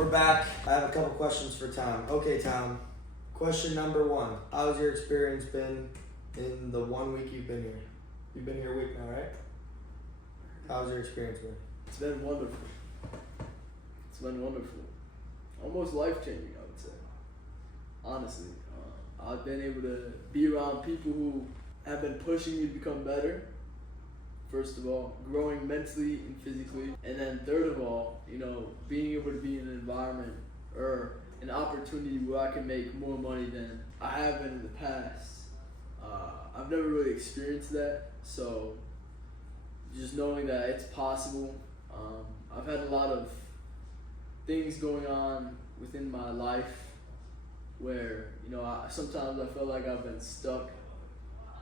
We're back. I have a couple questions for Tom. Okay, Tom. Question number one. How's your experience been in the 1 week you've been here? You've been here a week now, right? How's your experience been? It's been wonderful. It's been wonderful. Almost life-changing, I would say. Honestly. I've been able to be around people who have been pushing me to become better. First of all, growing mentally and physically. And then third of all, being able to be in an environment or an opportunity where I can make more money than I have been in the past. I've never really experienced that, so just knowing that it's possible. I've had a lot of things going on within my life where, sometimes I feel like I've been stuck,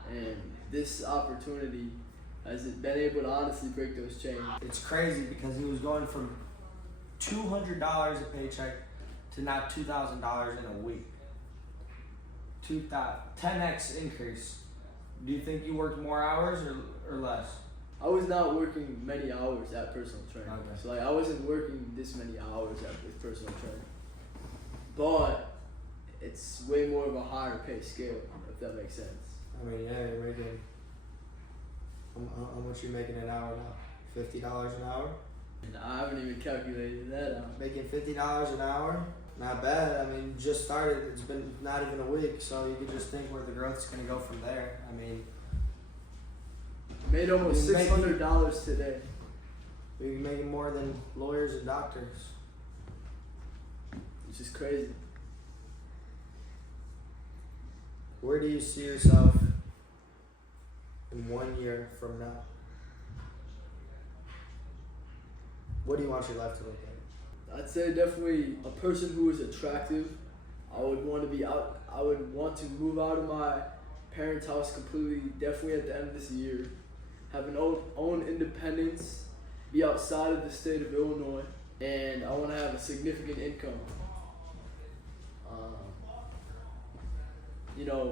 and this opportunity has been able to honestly break those chains. It's crazy because he was going from $200 a paycheck to now $2,000 in a week. 10x increase. Do you think you worked more hours or less? I was not working many hours at personal training. Okay. So I wasn't working this many hours with personal training. But it's way more of a higher pay scale, if that makes sense. I mean, yeah, you're making. How much you making an hour now? $50 an hour? And I haven't even calculated that out. Making $50 an hour? Not bad. I mean, just started. It's been not even a week, so you can just think where the growth's going to go from there. I mean, made almost $600 today. You're making more than lawyers and doctors. It's just crazy. Where do you see yourself in 1 year from now? What do you want your life to look like? I'd say definitely a person who is attractive. I would want to be out. I would want to move out of my parents' house completely. Definitely at the end of this year, have an own independence, be outside of the state of Illinois, and I want to have a significant income.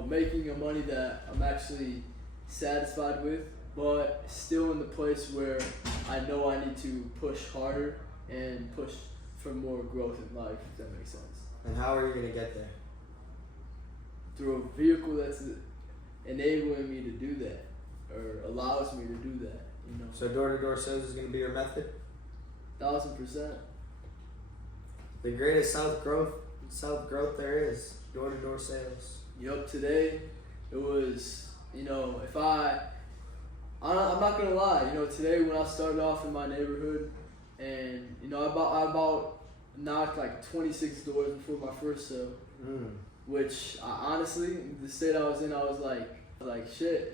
Making a money that I'm actually satisfied with, but still in the place where I know I need to push harder and push for more growth in life, if that makes sense. And how are you going to get there? Through a vehicle that's enabling me to do that, or allows me to do that, So door-to-door sales is going to be your method? 1000%. The greatest South growth there is, door-to-door sales. Yup, today it was, if I'm not gonna lie, today when I started off in my neighborhood, and I about knocked like 26 doors before my first sale, which honestly, the state I was in, I was like shit,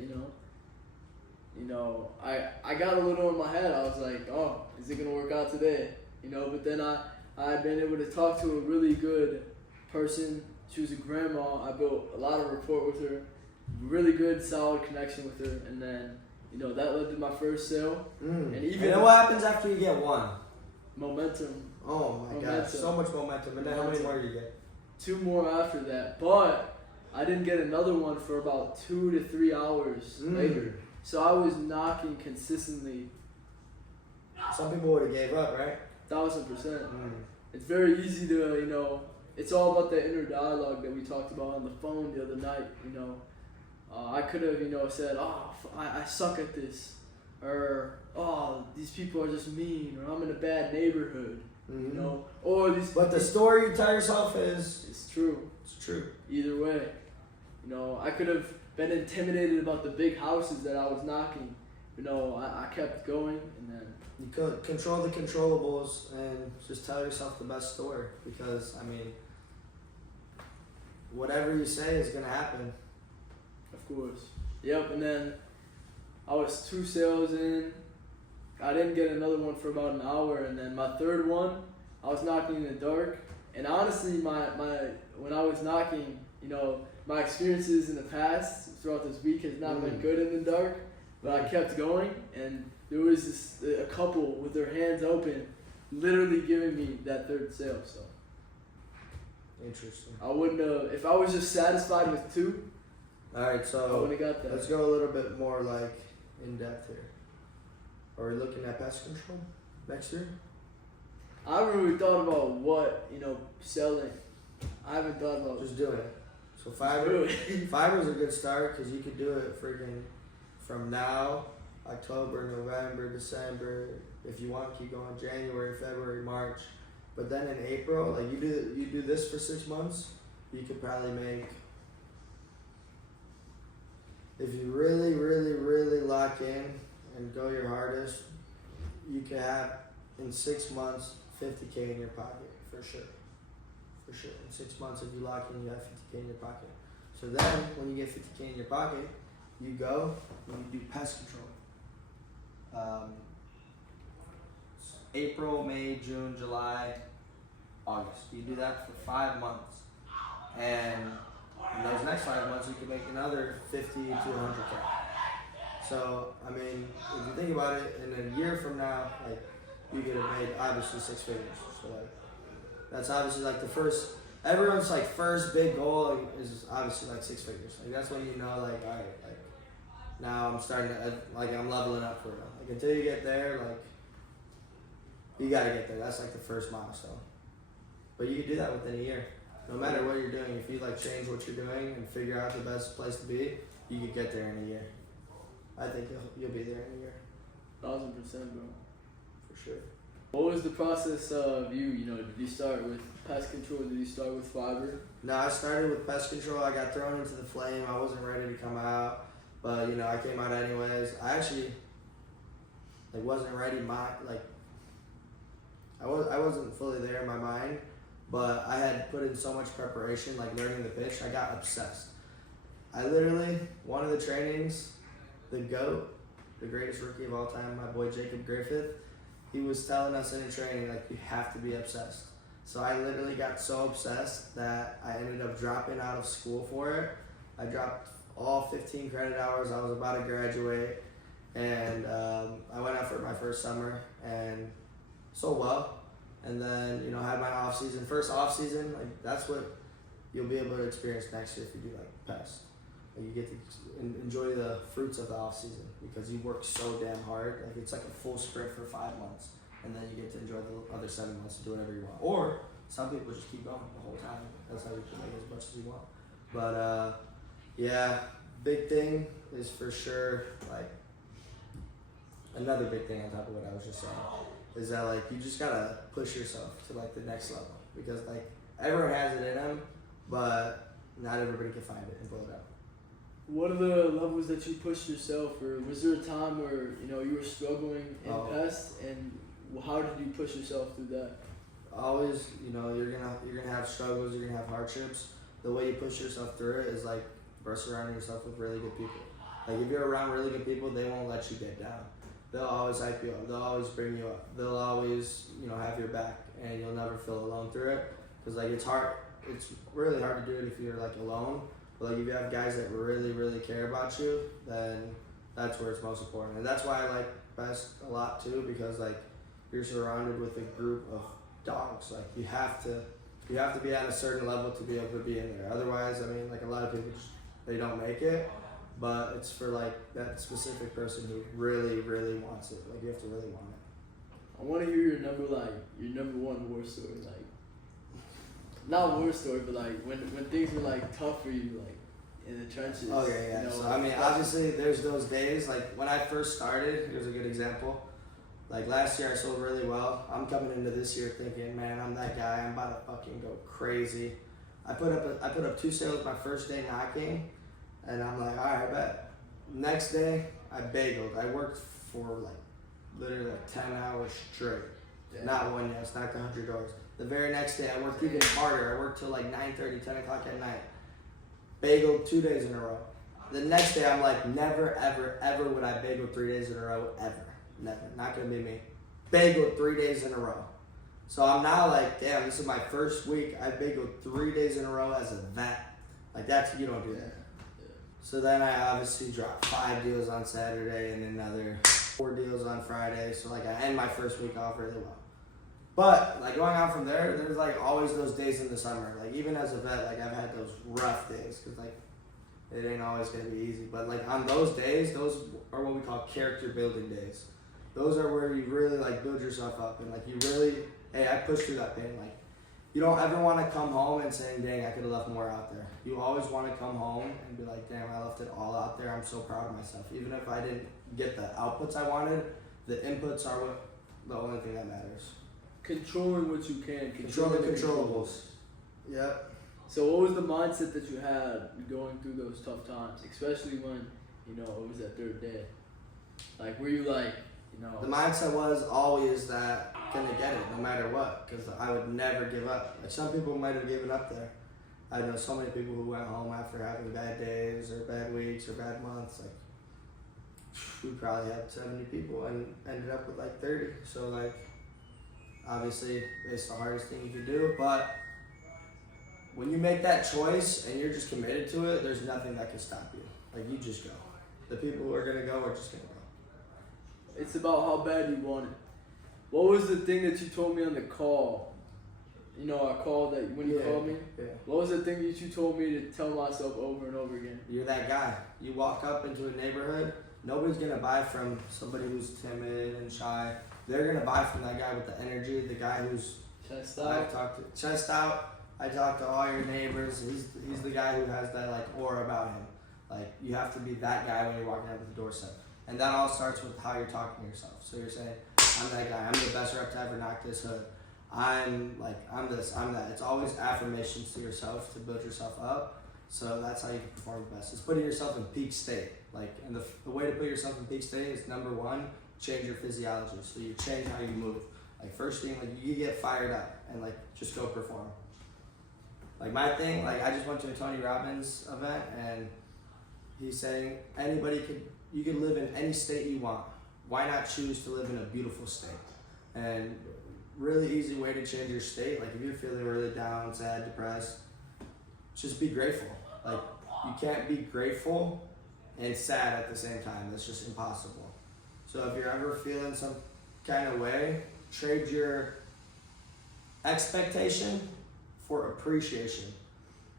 I got a little in my head. I was like, oh, is it gonna work out today? But then I had been able to talk to a really good person. She was a grandma. I built a lot of rapport with her, really good, solid connection with her, and then that led to my first sale. And then what happens after you get one? Momentum. Oh my gosh, so much momentum. And then how many more do you get? 2 more after that, but I didn't get another one for about 2 to 3 hours later. So I was knocking consistently. Some people would have gave up, right? 1000%. It's very easy to, it's all about the inner dialogue that we talked about on the phone the other night. I could have, said, oh, I suck at this, or oh, these people are just mean, or I'm in a bad neighborhood, or these. But the story you tell yourself is it's true. It's true. Either way, I could have been intimidated about the big houses that I was knocking. I kept going, and then you could control the controllables and just tell yourself the best story, because whatever you say is gonna happen. Of course. Yep. And then I was 2 sales in. I didn't get another one for about an hour, and then my third one, I was knocking in the dark. And honestly, my when I was knocking, my experiences in the past throughout this week has not been good in the dark. But I kept going, and there was a couple with their hands open, literally giving me that third sale. So interesting. I wouldn't have, if I was just satisfied with 2. All right, I so would have got that. let's go a little bit more in depth here. Are we looking at pest control next year? I haven't really thought about what, selling. I haven't thought about Just do it. So do Fiverr's a good start because you could do it freaking from now, October, November, December. If you want, keep going January, February, March. But then in April, like you do this for 6 months, you could probably make. If you really, really, really lock in and go your hardest, you could have in 6 months 50K in your pocket for sure. For sure. In 6 months, if you lock in, you have 50K in your pocket. So then, when you get 50K in your pocket, you go and you do pest control. April, May, June, July, August. You do that for 5 months. And in those next 5 months, you can make another 50 to 100K. So, I mean, if you think about it, in a year from now, like, you could have made obviously 6 figures. So, like, that's obviously like the first, everyone's like first big goal is obviously like 6 figures. Like, that's when you know, like, all right, like, now I'm starting to, like, I'm leveling up for real. Like, until you get there, like, you gotta get there. That's like the first milestone. But you can do that within a year. No matter what you're doing, if you like change what you're doing and figure out the best place to be, you could get there in a year. I think you'll be there in a year. 1,000%, bro. For sure. What was the process of you? Did you start with pest control? Did you start with Fiverr? No, I started with pest control. I got thrown into the flame. I wasn't ready to come out, but I came out anyways. I actually wasn't ready. I wasn't fully there in my mind, but I had put in so much preparation, like learning the pitch. I got obsessed. I literally, one of the trainings, the GOAT, the greatest rookie of all time, my boy Jacob Griffith, he was telling us in a training, like, you have to be obsessed. So I literally got so obsessed that I ended up dropping out of school for it. I dropped all 15 credit hours. I was about to graduate, and I went out for my first summer and so well. And then, had my off season. First off season, like, that's what you'll be able to experience next year if you do like pest. Like, you get to enjoy the fruits of the off season because you work so damn hard. Like, it's like a full sprint for 5 months, and then you get to enjoy the other 7 months to do whatever you want. Or some people just keep going the whole time. That's how you can make as much as you want. But yeah, big thing is for sure, like, another big thing on top of what I was just saying is that, like, you just gotta push yourself to like the next level because, like, everyone has it in them, but not everybody can find it and pull it out. What are the levels that you pushed yourself, or was there a time where you were struggling in pest, and how did you push yourself through that? Always, you're gonna have struggles, you're gonna have hardships. The way you push yourself through it is like by surrounding yourself with really good people. Like, if you're around really good people, they won't let you get down. They'll always hype you up. They'll always bring you up. They'll always, have your back, and you'll never feel alone through it. Because, like, it's hard. It's really hard to do it if you're, like, alone. But, like, if you have guys that really, really care about you, then that's where it's most important. And that's why I like pest a lot too, because, like, you're surrounded with a group of dogs. Like, you have to be at a certain level to be able to be in there. Otherwise, I mean, like, a lot of people they don't make it. But it's for, like, that specific person who really, really wants it. Like, you have to really want it. I want to hear your number one war story. Like, not war story, but like when things were like tough for you, like in the trenches. Okay, yeah. So I mean, obviously, there's those days. Like, when I first started, here's a good example. Like, last year I sold really well. I'm coming into this year thinking, man, I'm that guy. I'm about to fucking go crazy. I put up 2 sales my first day knocking. And I'm like, all right, bet. Next day, I bageled. I worked for like literally like 10 hours straight. Yeah. Not one yes, knocked 100 doors. The very next day, I worked even harder. I worked till like 9:30, 10 o'clock at night. Bageled 2 days in a row. The next day, I'm like, never, ever, ever would I bagel 3 days in a row, ever. Never. Not gonna be me. Bageled 3 days in a row. So I'm now like, damn, this is my first week. I bageled 3 days in a row as a vet. Like, you don't do that. So then I obviously dropped 5 deals on Saturday and another 4 deals on Friday. So, like, I end my first week off really well. But, like, going on from there, there's, like, always those days in the summer. Like, even as a vet, like, I've had those rough days because, like, it ain't always going to be easy. But, like, on those days, those are what we call character building days. Those are where you really, like, build yourself up. And, like, you really hey, I pushed through that pain. Like, you don't ever want to come home and saying, dang, I could have left more out there. You always want to come home and be like, damn, I left it all out there. I'm so proud of myself. Even if I didn't get the outputs I wanted, the inputs are what the only thing that matters. Controlling what you can. Control the controllables. Yep. So what was the mindset that you had going through those tough times, especially when, you know, it was that third day? Like, were you like, you know? The mindset was always that I'm gonna get it no matter what, because I would never give up. Like, some people might have given up there. I know so many people who went home after having bad days or bad weeks or bad months. Like, we probably had 70 people and ended up with like 30. So like, obviously it's the hardest thing you can do, but when you make that choice and you're just committed to it, there's nothing that can stop you. Like, you just go. The people who are gonna go are just gonna go. It's about how bad you want it. What was the thing that you told me on the call? You know, I called that when you called me. Yeah. What was the thing that you told me to tell myself over and over again? You're that guy. You walk up into a neighborhood, nobody's gonna buy from somebody who's timid and shy. They're gonna buy from that guy with the energy, the guy who's Chest I out. talk to chest out. I talk to all your neighbors. He's the guy who has that like aura about him. Like, you have to be that guy when you're walking out the doorstep. And that all starts with how you're talking to yourself. So you're saying, I'm that guy. I'm the best rep to ever knock this hood. I'm this, I'm that. It's always affirmations to yourself to build yourself up. So that's how you can perform the best. It's putting yourself in peak state. Like, and the way to put yourself in peak state is, number one, change your physiology. So you change how you move. Like, first thing, like, you get fired up and like just go perform. Like, my thing, like, I just went to a Tony Robbins event and he's saying you can live in any state you want. Why not choose to live in a beautiful state? And really easy way to change your state. Like, if you're feeling really down, sad, depressed, just be grateful. Like, you can't be grateful and sad at the same time. That's just impossible. So if you're ever feeling some kind of way, trade your expectation for appreciation.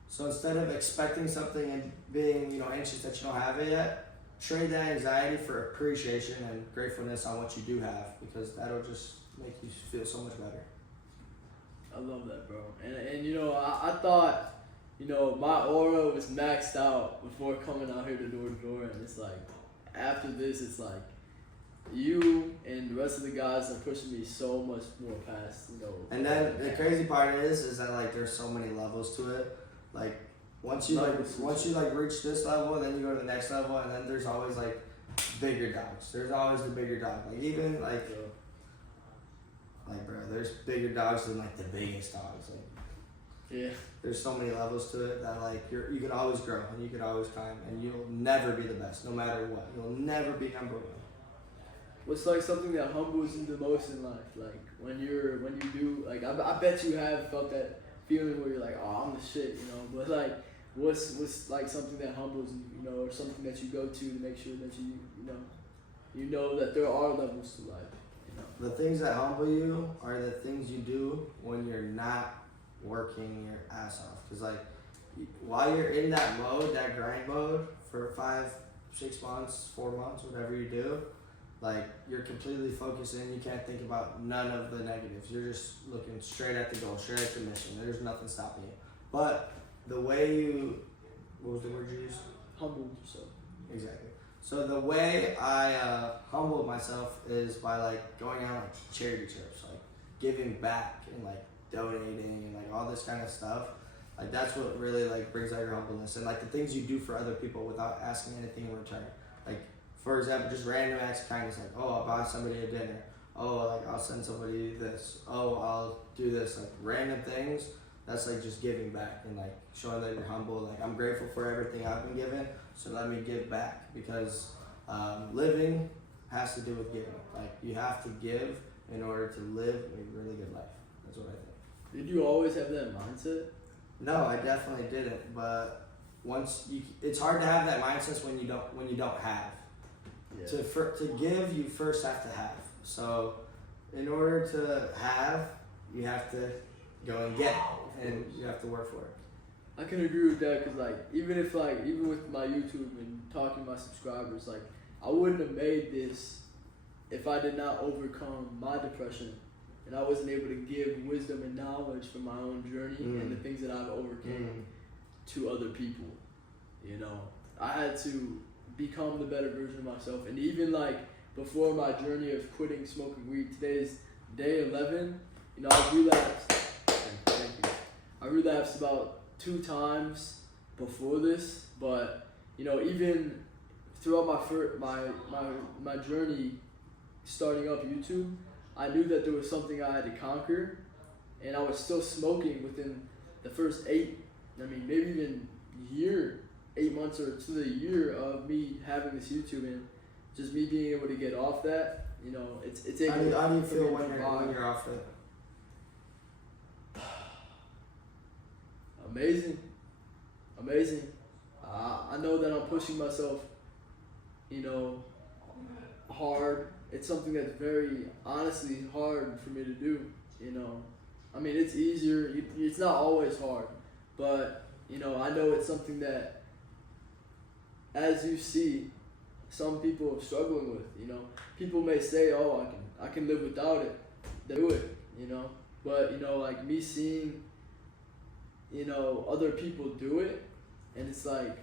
So instead of expecting something and being, you know, anxious that you don't have it yet, trade that anxiety for appreciation and gratefulness on what you do have, because that'll just make you feel so much better. I love that, bro. And you know, I thought, you know, my aura was maxed out before coming out here to door, and it's like, after this, it's like, you and the rest of the guys are pushing me so much more past, you know. And then the crazy part is that like there's so many levels to it. Like, once you reach this level, then you go to the next level, and then there's always like bigger dogs. There's always the bigger dog. Like, even like bro, there's bigger dogs than like the biggest dogs. Like, yeah. There's so many levels to it that like you can always grow and you can always climb, and you'll never be the best, no matter what. You'll never be number one. What's like something that humbles you the most in life? Like when you do, like I bet you have felt that feeling where you're like, oh, I'm the shit, you know. But like, what's like something that humbles you, you know, or something that you go to make sure that you know that there are levels to life, you know. The things that humble you are the things you do when you're not working your ass off. Cause like, while you're in that mode, that grind mode for 5, 6 months, 4 months, whatever you do, like, you're completely focused in. You can't think about none of the negatives. You're just looking straight at the goal, straight at the mission. There's nothing stopping you. But the way you, what was the word you used? Humbled yourself. Exactly. So the way I humbled myself is by like going on like charity trips, like giving back and like donating and like all this kind of stuff. Like, that's what really like brings out your humbleness, and like the things you do for other people without asking anything in return. Like, for example, just random acts of kindness, like, oh, I'll buy somebody a dinner. Oh, like, I'll send somebody this. Oh, I'll do this. Like, random things. That's like just giving back and like showing that you're humble. Like, I'm grateful for everything I've been given, so let me give back, because living has to do with giving. Like, you have to give in order to live a really good life. That's what I think. Did you always have that mindset? No, I definitely didn't. But it's hard to have that mindset when you don't have. Yeah. To give, you first have to have. So, in order to have, you have to go and get, and you have to work for it. I can agree with that, because like even with my YouTube and talking to my subscribers, like I wouldn't have made this if I did not overcome my depression and I wasn't able to give wisdom and knowledge from my own journey and the things that I've overcame to other people. You know, I had to become the better version of myself. And even like before my journey of quitting smoking weed, today's day 11. You know, I relapsed. Thank you. I relapsed about 2 times before this, but you know, even throughout my journey starting up YouTube, I knew that there was something I had to conquer, and I was still smoking within the first 8, maybe even 8 months or to the year of me having this YouTube, and just me being able to get off that. You know, it's able. How do you feel when you're off it? Amazing. I know that I'm pushing myself, you know, hard. It's something that's very honestly hard for me to do. You know, it's easier. It's not always hard, but you know, I know it's something that, as you see, some people are struggling with. You know, people may say, "Oh, I can live without it." They do it, you know. But you know, like me seeing, you know, other people do it, and it's like,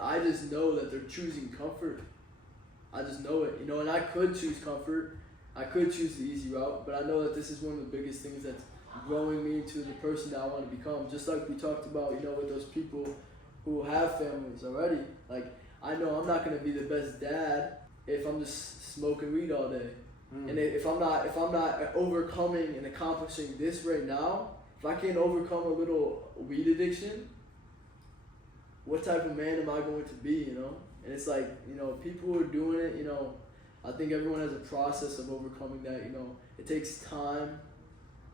I just know that they're choosing comfort. I just know it, you know. And I could choose comfort. I could choose the easy route, but I know that this is one of the biggest things that's growing me into the person that I want to become. Just like we talked about, you know, with those people who have families already. Like, I know I'm not gonna be the best dad if I'm just smoking weed all day. And if I'm not overcoming and accomplishing this right now, if I can't overcome a little weed addiction, what type of man am I going to be, you know? And it's like, you know, people who are doing it, you know, I think everyone has a process of overcoming that, you know. It takes time,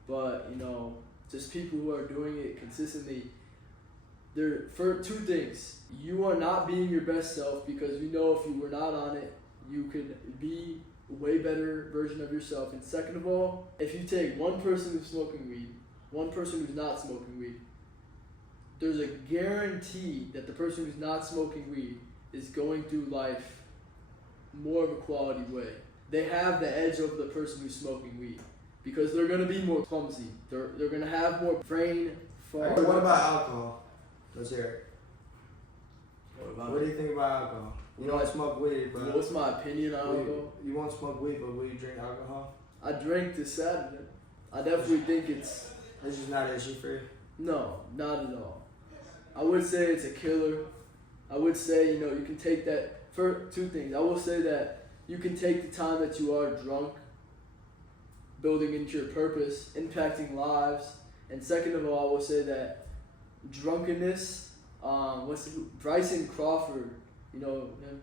but, you know, just people who are doing it consistently, they're, for 2 things. You are not being your best self, because you know if you were not on it, you could be a way better version of yourself. And second of all, if you take one person who's smoking weed, one person who's not smoking weed, there's a guarantee that the person who's not smoking weed is going through life more of a quality way. They have the edge of the person who's smoking weed, because they're going to be more clumsy. They're going to have more brain fog. What about alcohol? Let's hear it. What do you think about alcohol? You don't smoke weed, but... What's my opinion on alcohol? You won't smoke weed, but will you drink alcohol? I drank this Saturday. I definitely think it's... It's just not an issue for you? No, not at all. I would say it's a killer. I would say, you know, you can take that... For 2 things. I will say that you can take the time that you are drunk, building into your purpose, impacting lives. And second of all, I will say that drunkenness... Bryson Crawford, you know him?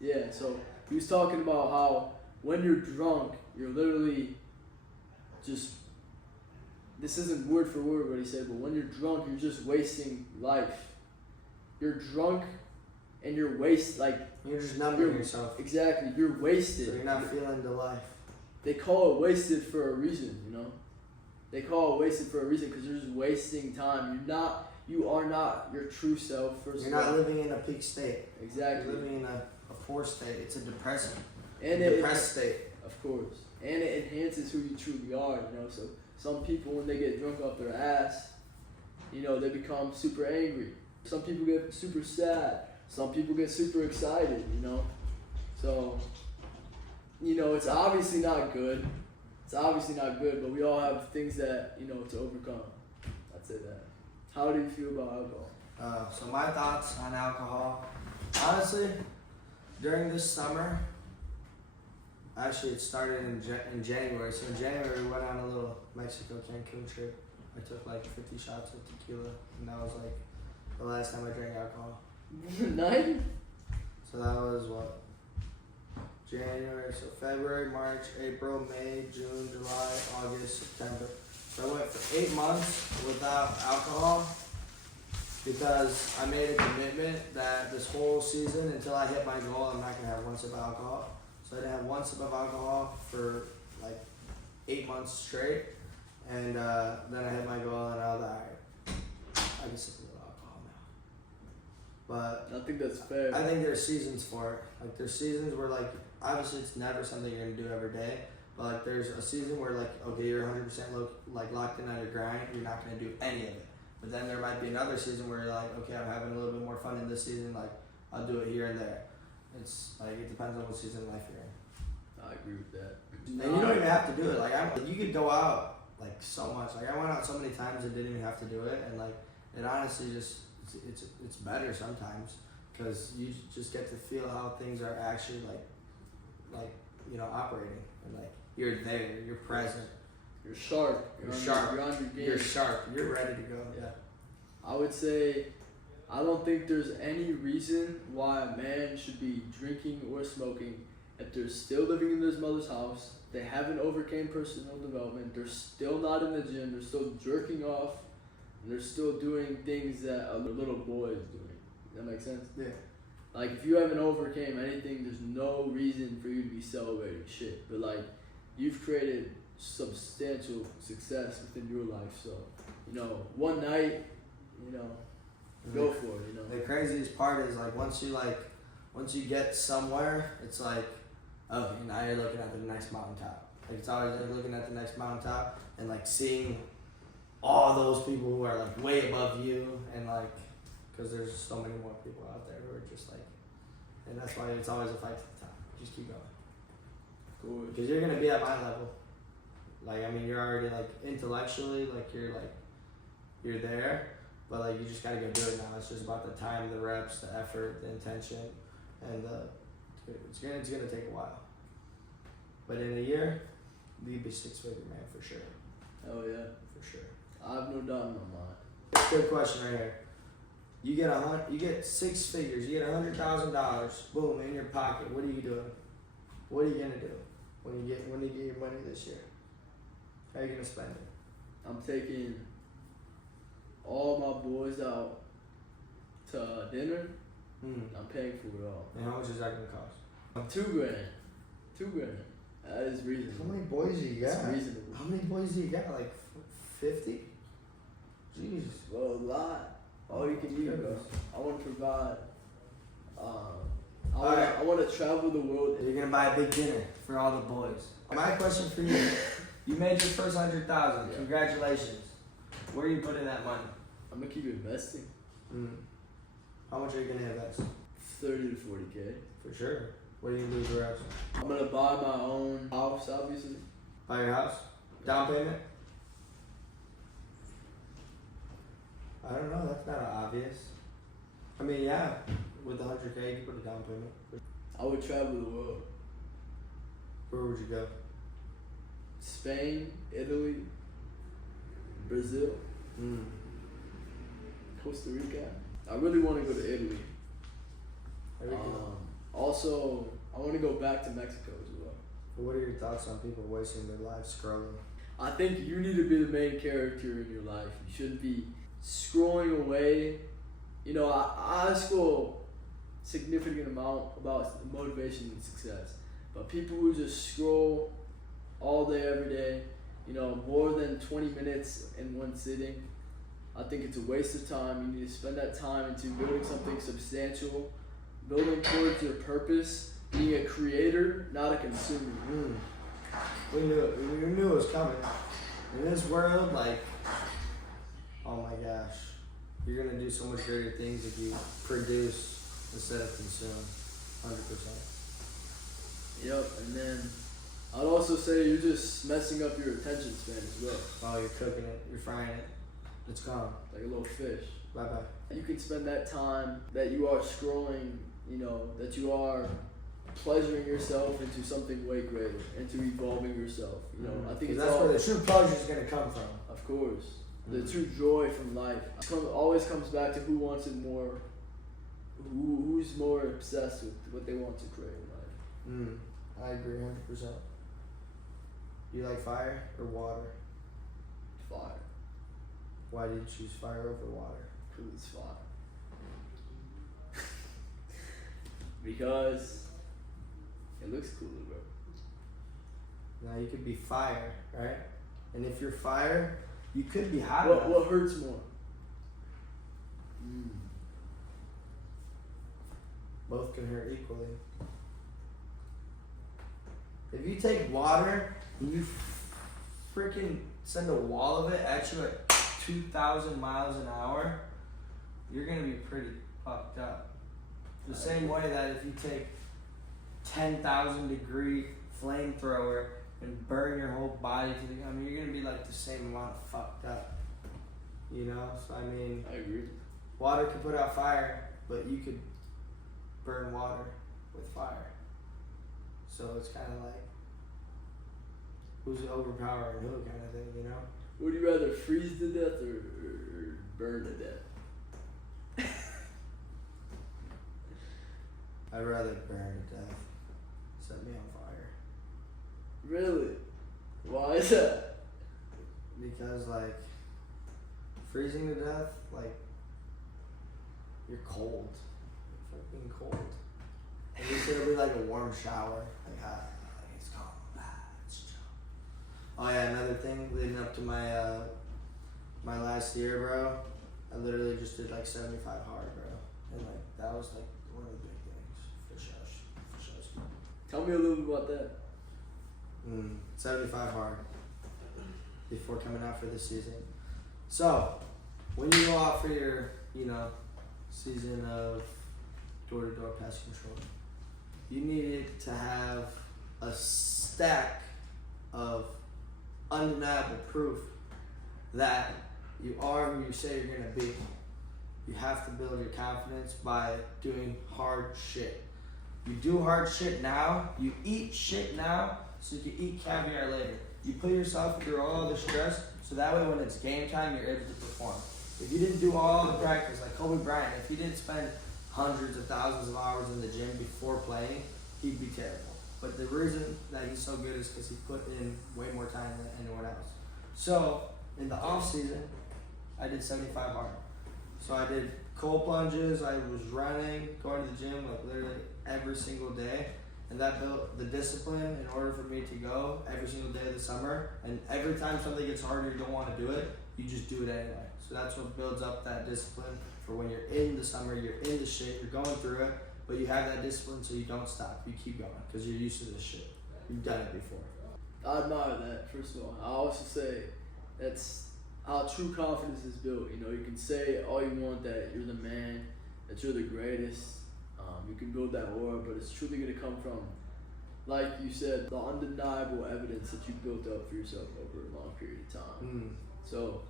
Yeah, so he was talking about how when you're drunk, you're literally just, this isn't word for word what he said, but when you're drunk, you're just wasting life. You're drunk and you're you're just numbing yourself. Exactly, you're wasted. So you're not feeling the life. They call it wasted for a reason, you know? They call it wasted for a reason, because you're just wasting time. You are not your true self. You're not living in a peak state. Exactly. You're living in a poor state. It's a depressed state. Of course. And it enhances who you truly are, you know. So some people, when they get drunk off their ass, you know, they become super angry. Some people get super sad. Some people get super excited, you know. So, you know, it's obviously not good. But we all have things that, you know, to overcome. I'd say that. How do you feel about alcohol? So my thoughts on alcohol, honestly, during this summer, actually it started in January. So in January we went on a little Mexico Cancun trip. I took like 50 shots of tequila, and that was like the last time I drank alcohol. Nice. So that was what? January, so February, March, April, May, June, July, August, September. So I went for 8 months without alcohol, because I made a commitment that this whole season, until I hit my goal, I'm not going to have 1 sip of alcohol. So I didn't have 1 sip of alcohol for like 8 months straight. And then I hit my goal, and I was like, alright, I can sip a little alcohol now. But I think that's fair. I think there's seasons for it. Like, there's seasons where, like, obviously it's never something you're going to do every day. But like, there's a season where like, okay, you're 100% locked in on your grind. You're not gonna do any of it. But then there might be another season where you're like, okay, I'm having a little bit more fun in this season. Like, I'll do it here and there. It's like it depends on what season of life you're in. I agree with that. And you don't even have to do it. Like you could go out like so much. Like I went out so many times and didn't even have to do it. And like it honestly just it's better sometimes because you just get to feel how things are actually like you know operating and like you're there, you're present, You're sharp. you're sharp, You're on your game. you're sharp, you're ready to go. Yeah. I would say I don't think there's any reason why a man should be drinking or smoking if they're still living in his mother's house. They haven't overcame personal development. They're still not in the gym. They're still jerking off. And they're still doing things that a little boy is doing. That makes sense? Yeah. Like, if you haven't overcame anything, there's no reason for you to be celebrating shit. But, like, you've created substantial success within your life. So, you know, one night, you know, go for it, you know. The craziest part is like once you get somewhere, it's like, okay, now you're looking at the next mountaintop. Like it's always like looking at the next mountaintop and like seeing all those people who are like way above you and like, because there's so many more people out there who are just like, and that's why it's always a fight to the top. Just keep going. Cool. Because you're gonna be at my level. Like I mean, you're already like intellectually, like you're there. But like you just gotta go do it now. It's just about the time, the reps, the effort, the intention, and it's gonna take a while. But in a year, you'll be 6-figure man for sure. Oh yeah, For sure. I have no doubt in my mind. Good question right here. You get 6 figures. You get $100,000. Boom in your pocket. What are you doing? What are you gonna do when you get your money this year? How are you gonna spend it? I'm taking all my boys out to dinner. I'm paying for it all. And how much is that gonna cost? $2,000. $2,000. That is How reasonable. many boys do you got? It's reasonable. How many boys do you got? Like 50? Jeez. Well, a lot. All you can eat, bro. I want to provide. I want to travel the world. You're gonna buy a big dinner for all the boys. My question for you: you made your first 100,000. Yeah. Congratulations. Where are you putting that money? I'm gonna keep investing. How much are you gonna invest? 30 to 40K. For sure. What are you gonna do with the rest? I'm gonna buy my own house, obviously. Buy your house? Down payment? I don't know. That's not obvious. I mean, yeah. With the 100K, you can put a down payment. I would travel the world. Where would you go? Spain, Italy, Brazil, Costa Rica. I really want to go to Italy. Also, I want to go back to Mexico as well. What are your thoughts on people wasting their lives scrolling? I think you need to be the main character in your life. You shouldn't be scrolling away. You know, I scroll significant amount about motivation and success. But people who just scroll all day, every day, you know, more than 20 minutes in one sitting, I think it's a waste of time. You need to spend that time into building something substantial, building towards your purpose, being a creator, not a consumer. We knew it. We knew it was coming. In this world, like, oh my gosh, you're gonna do so much greater things if you produce instead of consume. 100%. Yep, and then I'd also say you're just messing up your attention span as well. Oh, you're cooking it. You're frying it. It's gone. Like a little fish. Bye bye. You can spend that time that you are scrolling, you know, that you are pleasuring yourself into something way greater, into evolving yourself. You know, I think it's that's all, where the true pleasure is gonna come from. of course, the true joy from life always comes back to who wants it more, who's more obsessed with what they want to create in life. I agree 100%. You like fire or water? Fire, Why did you choose fire over water? because it's fire. Because it looks cooler, bro. Now you could be fire, right? And if you're fire, you could be hot enough. What hurts more? Both can hurt equally. If you take water and you freaking send a wall of it at you at 2,000 miles an hour, you're gonna be pretty fucked up. The same way that if you take 10,000 degree flamethrower and burn your whole body to the, I mean, you're gonna be like the same amount of fucked up. You know, so I mean, I agree. water can put out fire, but you could burn water with fire. So it's kind of like who's overpowering who kind of thing, you know? Would you rather freeze to death or burn to death? I'd rather burn to death. Set me on fire. Really? Why is that? Because like freezing to death, like you're cold. You're fucking cold. At least it'll be like a warm shower. Like it's calm. It's chill. Oh yeah, another thing leading up to my my last year, bro. I literally just did like 75 hard, bro, and like that was like one of the big things for sure. For sure. Tell me a little bit about that. 75 hard before coming out for the season. So when you go out for your, you know, season of door-to-door pest control, you needed to have a stack of undeniable proof that you are who you say you're gonna be. You have to build your confidence by doing hard shit. You do hard shit now, you eat shit now, so you can eat caviar later. You put yourself through all the stress, so that way when it's game time, you're able to perform. If you didn't do all the practice, like Kobe Bryant, if he didn't spend hundreds of thousands of hours in the gym before playing, he'd be terrible. But the reason that he's so good is because he put in way more time than anyone else. So in the off season, I did 75 hard. So I did cold plunges, I was running, going to the gym like literally every single day. And that built the discipline in order for me to go every single day of the summer. And every time something gets harder, you don't want to do it, you just do it anyway. So that's what builds up that discipline for when you're in the summer, you're in the shit, you're going through it, but you have that discipline so you don't stop. You keep going because you're used to this shit. You've done it before. I admire that, first of all. I also say that's how true confidence is built. You know, you can say all you want that you're the man, that you're the greatest. You can build that aura, but it's truly going to come from, like you said, the undeniable evidence that you built up for yourself over a long period of time. So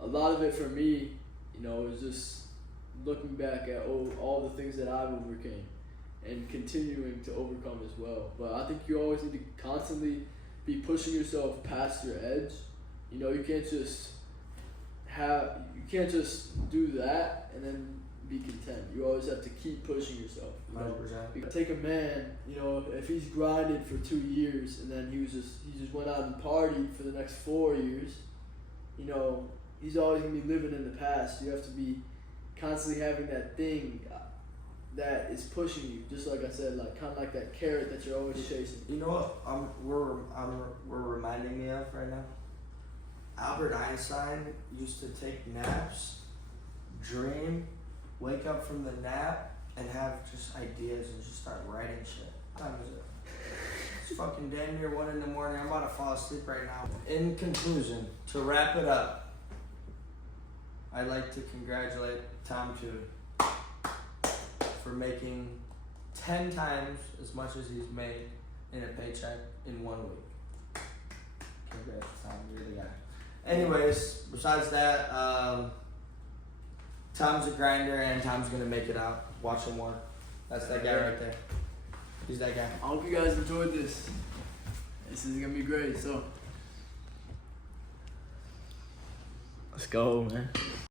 a lot of it for me, you know, is just looking back at all the things that I've overcame and continuing to overcome as well. But I think you always need to constantly be pushing yourself past your edge. You know, you can't just do that and then be content. You always have to keep pushing yourself. 100%. You know? Take a man, you know, if he's grinded for 2 years and then he just went out and partied for the next 4 years, you know, he's always gonna be living in the past. You have to be constantly having that thing that is pushing you. Just like I said, like kind of like that carrot that you're always chasing. You know what we're reminding me of right now? Albert Einstein used to take naps, dream, wake up from the nap, and have just ideas and just start writing shit. What time is it? It's fucking damn near 1 a.m. I'm about to fall asleep right now. In conclusion, to wrap it up, I'd like to congratulate Tom Toon for making 10 times as much as he's made in a paycheck in 1 week. Congrats, Tom, you're the guy. Anyways, besides that, Tom's a grinder and Tom's gonna make it out. Watch him work. That's that guy right there. He's that guy. I hope you guys enjoyed this. This is gonna be great. So let's go, man.